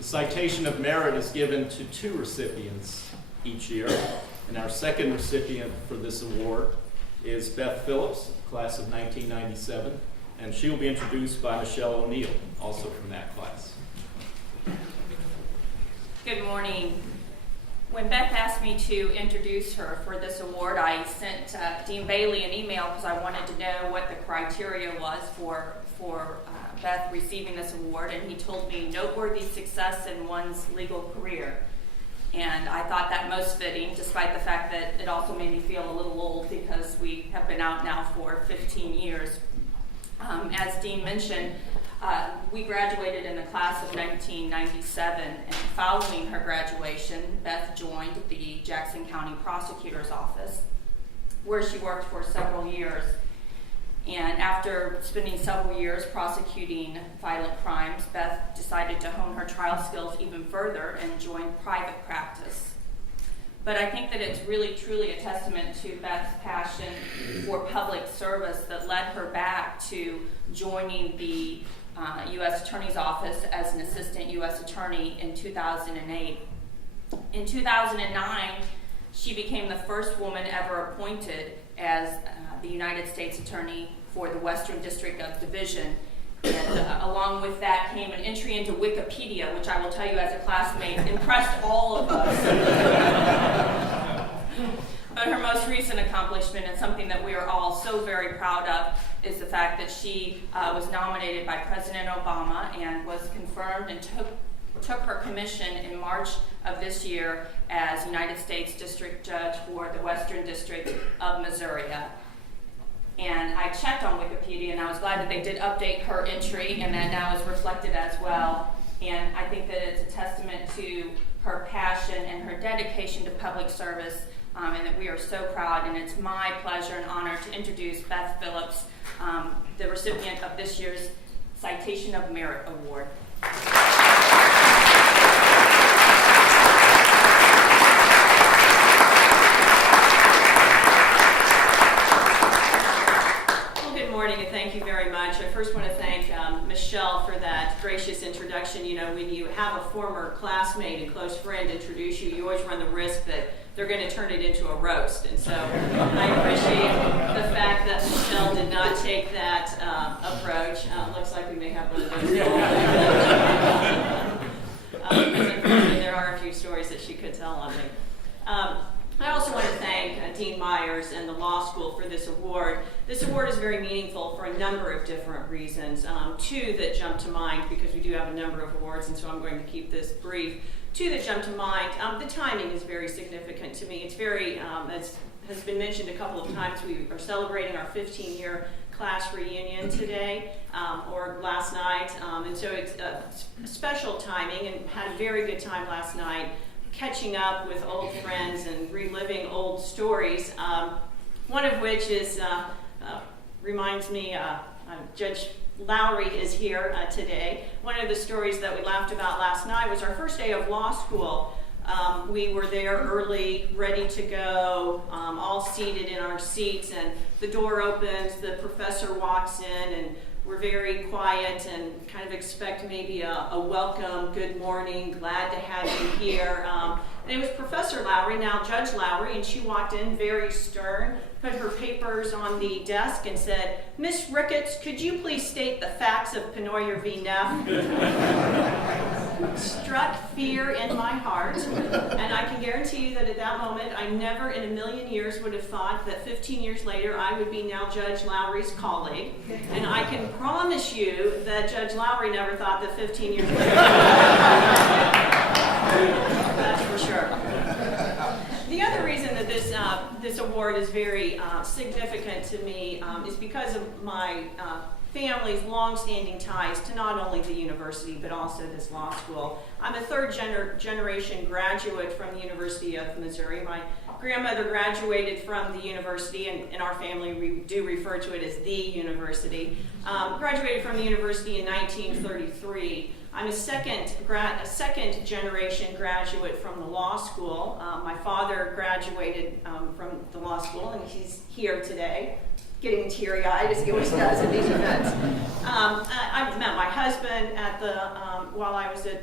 The Citation of Merit is given to 2 recipients each year, and our second recipient for this award is Beth Phillips, class of 1997, and she will be introduced by Michelle O'Neill, also from that class. Good morning. When Beth asked me to introduce her for this award, I sent Dean Bailey an email because I wanted to know what the criteria was for Beth receiving this award, and he told me noteworthy success in one's legal career. And I thought that most fitting, despite the fact that it also made me feel a little old because we have been out now for 15 years. As Dean mentioned, we graduated in the class of 1997, and following her graduation, Beth joined the Jackson County Prosecutor's Office, where she worked for several years. And after spending several years prosecuting violent crimes, Beth decided to hone her trial skills even further and joined private practice. But I think that it's really, truly a testament to Beth's passion for public service that led her back to joining the U.S. Attorney's Office as an assistant U.S. attorney in 2008. In 2009, she became the first woman ever appointed as the United States Attorney for the Western District of Division. And along with that came an entry into Wikipedia, which I will tell you as a classmate impressed all of us. But her most recent accomplishment, and something that we are all so very proud of, is the fact that she was nominated by President Obama and was confirmed and took her commission in March of this year as United States District Judge for the Western District of Missouri. And I checked on Wikipedia, and I was glad that they did update her entry, and that now is reflected as well. And I think that it's a testament to her passion and her dedication to public service, and that we are so proud. And it's my pleasure and honor to introduce Beth Phillips, the recipient of this year's Citation of Merit Award. Thank you very much. I first want to thank Michelle for that gracious introduction. You know, when you have a former classmate and close friend introduce you, you always run the risk that they're going to turn it into a roast. And so I appreciate the fact that Michelle did not take that approach. Looks like we may have one of those. Unfortunately, there are a few stories that she could tell on me. I also want to thank Dean Myers and the law school for this award. This award is very meaningful for a number of different reasons. 2 that jump to mind, because we do have a number of awards, and so I'm going to keep this brief. 2 that jump to mind. The timing is very significant to me. It's very, as has been mentioned a couple of times, we are celebrating our 15-year class reunion today, or last night, and so it's a special timing, and had a very good time last night, catching up with old friends and reliving old stories. One of which is reminds me, Judge Lowry is here today. One of the stories that we laughed about last night was our first day of law school. We were there early, ready to go, all seated in our seats, and the door opens, the professor walks in, and we're very quiet and kind of expect maybe a welcome, good morning, glad to have you here. And it was Professor Lowry, now Judge Lowry, and she walked in very stern, put her papers on the desk and said, "Miss Ricketts, could you please state the facts of Pennoyer v. Neff?" Struck fear in my heart, and I can guarantee you that at that moment, I never in a million years would have thought that 15 years later I would be now Judge Lowry's colleague. And I can promise you that Judge Lowry never thought that 15 years later. That's for sure. The other reason that this award is very significant to me is because of my family's long-standing ties to not only the university but also this law school. I'm a third generation graduate from the University of Missouri. My grandmother graduated from the university, and in our family we do refer to it as the university. Graduated from the university in 1933. I'm a second generation graduate from the law school. My father graduated from the law school, and he's here today. getting teary-eyed as he always does at these events. I met my husband at while I was in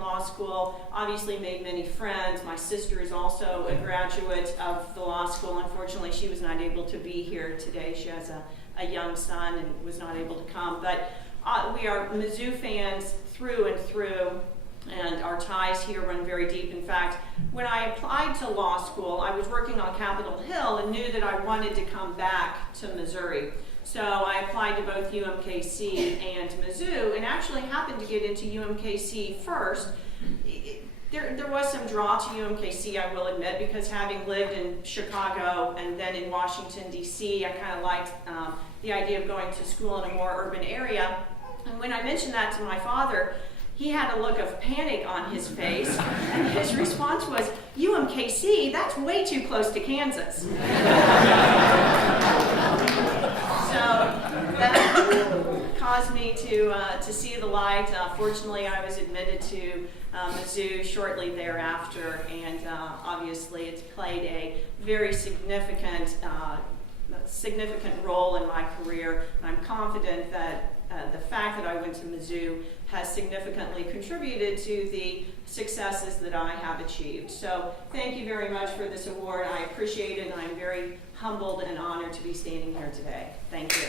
law school. Obviously made many friends. My sister is also a graduate of the law school. Unfortunately, she was not able to be here today. She has a young son and was not able to come. But we are Mizzou fans through and through, and our ties here run very deep. In fact, when I applied to law school, I was working on Capitol Hill and knew that I wanted to come back to Missouri. So I applied to both UMKC and Mizzou, and actually happened to get into UMKC first. There was some draw to UMKC, I will admit, because having lived in Chicago and then in Washington, D.C., I kind of liked the idea of going to school in a more urban area. And when I mentioned that to my father, he had a look of panic on his face, and his response was, UMKC, that's way too close to Kansas. So that caused me to see the light. Fortunately, I was admitted to Mizzou shortly thereafter, and obviously it's played a very significant role in my career. I'm confident that the fact that I went to Mizzou has significantly contributed to the successes that I have achieved. So thank you very much for this award. I appreciate it, and I'm very humbled and honored to be standing here today. Thank you.